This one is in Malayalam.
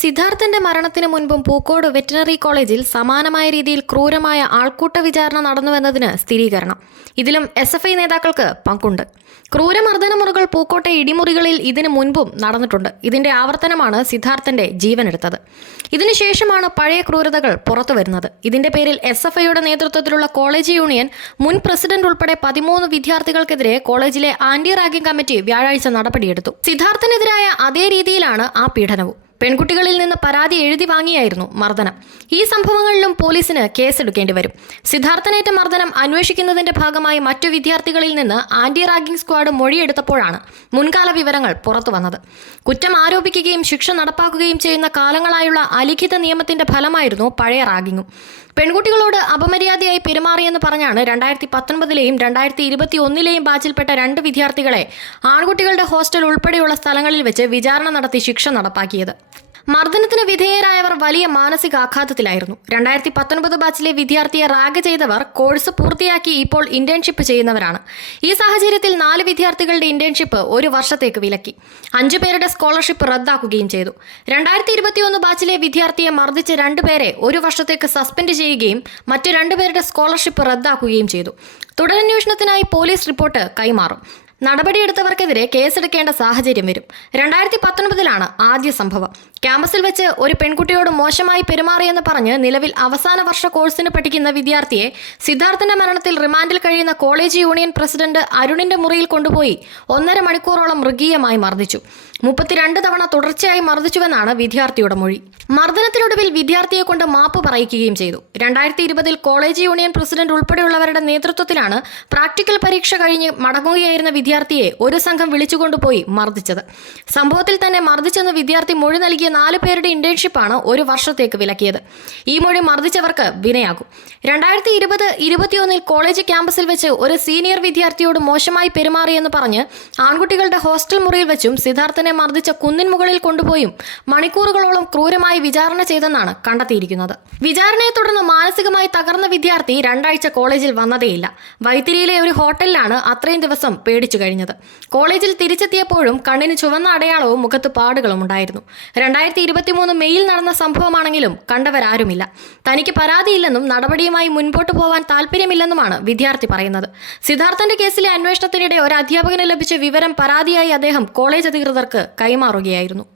സിദ്ധാർത്ഥന്റെ മരണത്തിന് മുൻപും പൂക്കോട് വെറ്റിനറി കോളേജിൽ സമാനമായ രീതിയിൽ ക്രൂരമായ ആൾക്കൂട്ട വിചാരണ നടന്നുവെന്നതിന് സ്ഥിരീകരണം. ഇതിലും SFI നേതാക്കൾക്ക് പങ്കുണ്ട്. ക്രൂരമർദ്ദനമുറകൾ പൂക്കോട്ടെ ഇടിമുറികളിൽ ഇതിനു മുൻപും നടന്നിട്ടുണ്ട്. ഇതിന്റെ ആവർത്തനമാണ് സിദ്ധാർത്ഥന്റെ ജീവനെടുത്തത്. ഇതിനുശേഷമാണ് പഴയ ക്രൂരതകൾ പുറത്തു വരുന്നത്. ഇതിന്റെ പേരിൽ SFIയുടെ നേതൃത്വത്തിലുള്ള കോളേജ് യൂണിയൻ മുൻ പ്രസിഡന്റ് ഉൾപ്പെടെ 13 വിദ്യാർത്ഥികൾക്കെതിരെ കോളേജിലെ ആന്റി റാഗിംഗ് കമ്മിറ്റി വ്യാഴാഴ്ച നടപടിയെടുത്തു. സിദ്ധാർത്ഥനെതിരായ അതേ രീതിയിലാണ് ആ പീഡനവും. പെൺകുട്ടികളിൽ നിന്ന് പരാതി എഴുതി വാങ്ങിയായിരുന്നു മർദ്ദനം. ഈ സംഭവങ്ങളിലും പോലീസിന് കേസെടുക്കേണ്ടി വരും. സിദ്ധാർത്ഥനേറ്റ മർദ്ദനം അന്വേഷിക്കുന്നതിന്റെ ഭാഗമായി മറ്റു വിദ്യാർത്ഥികളിൽ നിന്ന് ആന്റി റാഗിംഗ് സ്ക്വാഡ് മൊഴിയെടുത്തപ്പോഴാണ് മുൻകാല വിവരങ്ങൾ പുറത്തു വന്നത്. കുറ്റം ആരോപിക്കുകയും ശിക്ഷ നടപ്പാക്കുകയും ചെയ്യുന്ന കാലങ്ങളായുള്ള അലിഖിത നിയമത്തിന്റെ ഫലമായിരുന്നു പഴയ റാഗിങ്ങും. പെൺകുട്ടികളോട് അപമര്യാദയായി പെരുമാറിയെന്ന് പറഞ്ഞാണ് 2019-ലെയും 2021-ലെയും ബാച്ചിൽപ്പെട്ട 2 വിദ്യാർത്ഥികളെ ആൺകുട്ടികളുടെ ഹോസ്റ്റൽ ഉൾപ്പെടെയുള്ള സ്ഥലങ്ങളിൽ വെച്ച് വിചാരണ നടത്തി ശിക്ഷ നടപ്പാക്കിയത്. മർദ്ദനത്തിന് വിധേയരായവർ വലിയ മാനസികാഘാതത്തിലായിരുന്നു. 2019 ബാച്ചിലെ വിദ്യാർത്ഥിയെ റാഗ് ചെയ്തവർ കോഴ്സ് പൂർത്തിയാക്കി ഇപ്പോൾ ഇന്റേൺഷിപ്പ് ചെയ്യുന്നവരാണ്. ഈ സാഹചര്യത്തിൽ 4 വിദ്യാർത്ഥികളുടെ ഇന്റേൺഷിപ്പ് 1 വർഷത്തേക്ക് വിലക്കി. 5 പേരുടെ സ്കോളർഷിപ്പ് റദ്ദാക്കുകയും ചെയ്തു. 2021 ബാച്ചിലെ വിദ്യാർത്ഥിയെ മർദ്ദിച്ച 2 പേരെ 1 വർഷത്തേക്ക് സസ്പെൻഡ് ചെയ്യുകയും മറ്റ് 2 പേരുടെ സ്കോളർഷിപ്പ് റദ്ദാക്കുകയും ചെയ്തു. തുടരന്വേഷണത്തിനായി പോലീസ് റിപ്പോർട്ട് കൈമാറും. നടപടിയെടുത്തവർക്കെതിരെ കേസെടുക്കേണ്ട സാഹചര്യം വരും. 2019-ലാണ് ആദ്യ സംഭവം. ക്യാമ്പസിൽ വെച്ച് ഒരു പെൺകുട്ടിയോട് മോശമായി പെരുമാറിയെന്ന് പറഞ്ഞ് നിലവിൽ അവസാന വർഷ കോഴ്സിന് പഠിക്കുന്ന വിദ്യാർത്ഥിയെ സിദ്ധാർത്ഥന്റെ മരണത്തിൽ റിമാൻഡിൽ കഴിയുന്ന കോളേജ് യൂണിയൻ പ്രസിഡന്റ് അരുണിന്റെ മുറിയിൽ കൊണ്ടുപോയി 1.5 മണിക്കൂറോളം മൃഗീയമായി മർദ്ദിച്ചു. 32 തവണ തുടർച്ചയായി മർദ്ദിച്ചുവെന്നാണ് വിദ്യാർത്ഥിയുടെ മൊഴി. മർദ്ദനത്തിനൊടുവിൽ വിദ്യാർത്ഥിയെ കൊണ്ട് മാപ്പ് പറയിക്കുകയും ചെയ്തു. 2020-ൽ കോളേജ് യൂണിയൻ പ്രസിഡന്റ് ഉൾപ്പെടെയുള്ളവരുടെ നേതൃത്വത്തിലാണ് പ്രാക്ടിക്കൽ പരീക്ഷ കഴിഞ്ഞ് മടങ്ങുകയായിരുന്ന വിദ്യാർത്ഥിയെ ഒരു സംഘം വിളിച്ചുകൊണ്ടുപോയി മർദ്ദിച്ചത്. സംഭവത്തിൽ തന്നെ മർദ്ദിച്ചെന്ന് വിദ്യാർത്ഥി മൊഴി നൽകിയ 4 പേരുടെ ഇന്റേൺഷിപ്പാണ് 1 വർഷത്തേക്ക് വിലക്കിയത്. ഈ മൊഴി മർദ്ദിച്ചവർക്ക് വിനയാകും. 2020-21-ൽ കോളേജ് ക്യാമ്പസിൽ വെച്ച് ഒരു സീനിയർ വിദ്യാർത്ഥിയോട് മോശമായി പെരുമാറിയെന്ന് പറഞ്ഞ് ആൺകുട്ടികളുടെ ഹോസ്റ്റൽ മുറിയിൽ വെച്ചും സിദ്ധാർത്ഥനെ മർദ്ദിച്ച കുന്നിൻ മുകളിൽ കൊണ്ടുപോയും മണിക്കൂറുകളോളം ക്രൂരമായി വിചാരണ ചെയ്തെന്നാണ് കണ്ടെത്തിയിരിക്കുന്നത്. വിചാരണയെ തുടർന്ന് മാനസികമായി തകർന്ന വിദ്യാർത്ഥി 2 ആഴ്ച കോളേജിൽ വന്നതേയില്ല. വൈത്തിരിയിലെ ഒരു ഹോട്ടലിലാണ് അത്രയും ദിവസം പേടിച്ചു കഴിഞ്ഞത്. കോളേജിൽ തിരിച്ചെത്തിയപ്പോഴും കണ്ണിന് ചുവന്ന അടയാളവും മുഖത്ത് പാടുകളും ഉണ്ടായിരുന്നു. 2023 മെയ്യിൽ നടന്ന സംഭവമാണെങ്കിലും കണ്ടവരാരുമില്ല. തനിക്ക് പരാതിയില്ലെന്നും നടപടിയുമായി മുൻപോട്ട് പോവാൻ താല്പര്യമില്ലെന്നുമാണ് വിദ്യാർത്ഥി പറയുന്നത്. സിദ്ധാർത്ഥന്റെ കേസിലെ അന്വേഷണത്തിനിടെ ഒരു അധ്യാപകന് ലഭിച്ച വിവരം പരാതിയായി അദ്ദേഹം കോളേജ് അധികൃതർക്ക് കൈമാറുകയായിരുന്നു.